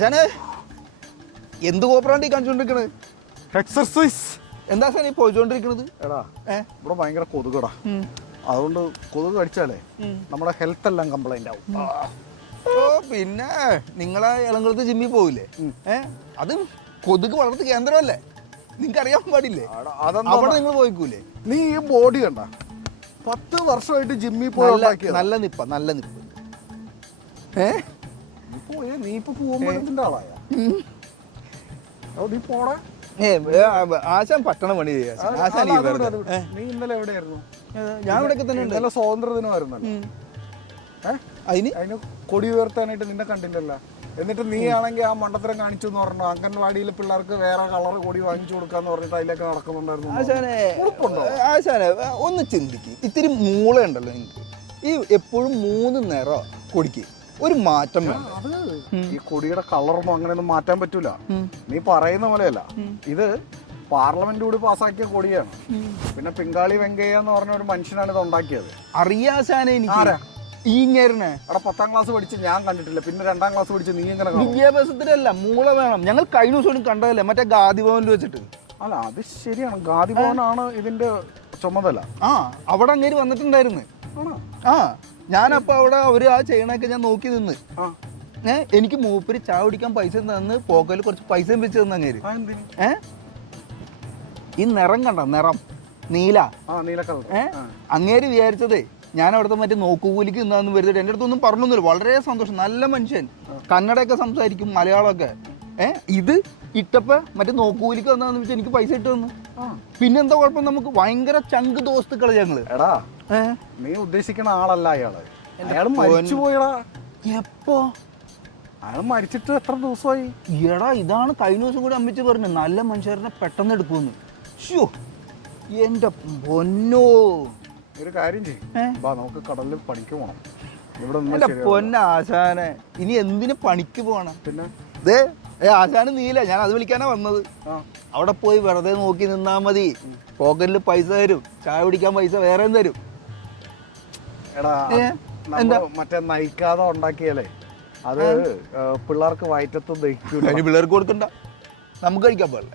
ആശാനെ എന്ത് കോപ്പറാണ്ടി കാണിച്ചോണ്ടിരിക്കണത്? എക്സർസൈസ്. എന്താ ആശാനെ പോയിച്ചോണ്ടിരിക്കണത്? എടാ ഇവിടെ ഭയങ്കര കൊതുകടാ, അതുകൊണ്ട് കൊതുക് കടിച്ചാലേ നമ്മുടെ ഹെൽത്ത് എല്ലാം കംപ്ലൈന്റ് ആവും. ഓ പിന്നെ നിങ്ങളെ ഇളങ്കുളത്ത് ജിമ്മിൽ പോവില്ലേ? അത് കൊതുക് വളർത്ത് കേന്ദ്രമല്ലേ, നിങ്ങൾക്ക് അറിയാൻ പാടില്ലേ? അവിടെ നിങ്ങൾ പോയിക്കൂലേ? നീ ഈ ബോഡി കണ്ട 10 വർഷമായിട്ട് ജിമ്മിൽ പോയി നല്ല നിപ്പ, നല്ല നിപ്പ്. നീ ഇപ്പൊ പോകുമ്പോഴത്തിന്റെ ആളായ നീ പോടാ. ആശാൻ പട്ടണം പണി ചെയ്യാ. നീ ഇന്നലെ എവിടെയായിരുന്നു? ഞാൻ ഇവിടെ തന്നെ ഉണ്ട്. ഇന്നലെ സ്വാതന്ത്ര്യ ദിനമായിരുന്നല്ലോ. അതിന് കൊടി ഉയർത്താനായിട്ട് നിന്നെ കണ്ടില്ലല്ലോ. എന്നിട്ട് നീ ആണെങ്കിൽ ആ മണ്ടത്തരം കാണിച്ചു എന്ന് പറഞ്ഞു. അംഗൻവാടിയിലെ പിള്ളേർക്ക് വേറെ കളർ കൊടി വാങ്ങിച്ചു കൊടുക്കാന്ന് പറഞ്ഞിട്ട് അതിലേക്ക് നടക്കുന്നുണ്ടായിരുന്നു. ആശാനെ ഒന്ന് ചിന്തിക്കും, ഇത്തിരി മൂള ഉണ്ടല്ലോ നിങ്ങൾക്ക്. ഈ എപ്പോഴും 3 നേരം കൊടിക്ക് ഒരു മാറ്റം വേണം. അത് ഈ കൊടിയുടെ കളറൊന്നും അങ്ങനെയൊന്നും മാറ്റാൻ പറ്റൂല. നീ പറയുന്ന പോലെയല്ല, ഇത് പാർലമെന്റ് കൂടി പാസ്സാക്കിയ കൊടിയാണ്. പിന്നെ പിങ്കാളി വെങ്കയ്യ എന്ന് പറഞ്ഞ ഒരു മനുഷ്യനാണ് ഇത് ഉണ്ടാക്കിയത്. അറിയാശാനെ എനിക്ക് ഈ അവിടെ 10ാം ക്ലാസ് പഠിച്ച് ഞാൻ കണ്ടിട്ടില്ല, പിന്നെ 2ാം ക്ലാസ് പഠിച്ച് നീ എങ്ങനെ? വിദ്യാഭ്യാസത്തിലല്ല, മൂള വേണം. ഞങ്ങൾ കഴിഞ്ഞ ദിവസം കണ്ടതല്ലേ മറ്റേ ഗാന്ധി ഭവനിൽ വെച്ചിട്ട്. അല്ല അത് ശരിയാണ്, ഗാന്ധി ഭവനാണ് ഇതിന്റെ ചുമതല. അവിടെ അങ്ങേര് വന്നിട്ടുണ്ടായിരുന്നു. ഞാനപ്പോ അവിടെ അവര് ആ ചെയ്യണൊക്കെ ഞാൻ നോക്കി നിന്ന്. എനിക്ക് മൂപ്പര് ചായ കുടിക്കാൻ പൈസ തന്ന് പോക്കയിൽ കുറച്ച് പൈസയും വെച്ച് തന്ന അങ്ങേര്. ഈ നിറം കണ്ട, നിറം നീല കളർ. അങ്ങേര് വിചാരിച്ചതേ ഞാൻ അവിടുത്തെ മറ്റേ നോക്കുകൂലിക്ക് എന്താന്ന് വരുന്നത്. എൻ്റെ അടുത്തൊന്നും പറഞ്ഞൊന്നുമില്ല. വളരെ സന്തോഷം, നല്ല മനുഷ്യൻ, കന്നഡയൊക്കെ സംസാരിക്കും, മലയാളമൊക്കെ. ഇത് ഇട്ടപ്പോ മറ്റേ നോക്കുകൂലിക്ക് എന്താന്ന് വെച്ചാൽ എനിക്ക് പൈസ ഇട്ട് തന്നു. പിന്നെന്താ കുഴപ്പം? നമുക്ക് ഭയങ്കര ചങ്ക് ദോസ്തുക്കള് ഞങ്ങള്. എടാ നീ ഉദ്ദേശിക്കണ ആളല്ല അയാള്. അയാള് മരിച്ചു പോയടാ. എപ്പോ? അയാൾ മരിച്ചിട്ട് എത്ര ദിവസമായി? എടാ ഇതാണ് കഴിഞ്ഞ ദിവസം കൂടി അമ്മിച്ച് പറഞ്ഞു, നല്ല മനുഷ്യരെ പെട്ടെന്ന് എടുക്കുമെന്ന്. ഷോ എന്റെ പൊന്നോ. ഒരു കാര്യം ചെയ്യും, നമുക്ക് കടലിൽ പണിക്ക് പോണം. എന്റെ പൊന്നാശാനെ ഇനി എന്തിനു പണിക്ക് പോണം? പിന്നെ ആശാന് നീല, ഞാൻ അത് വിളിക്കാനാ വന്നത്. അവിടെ പോയി വെറുതെ നോക്കി നിന്നാ മതി. പോക്കറ്റിൽ പൈസ തരും, ചായ കുടിക്കാൻ പൈസ വേറെ തരും. എടാ മറ്റേ നയിക്കാതെ ഉണ്ടാക്കിയാലേ അത് പിള്ളേർക്ക് വയറ്റത്തും ദഹിക്കൂല. പിള്ളേർക്ക് കൊടുക്കണ്ട, നമുക്ക് കഴിക്കാൻ പാടില്ല.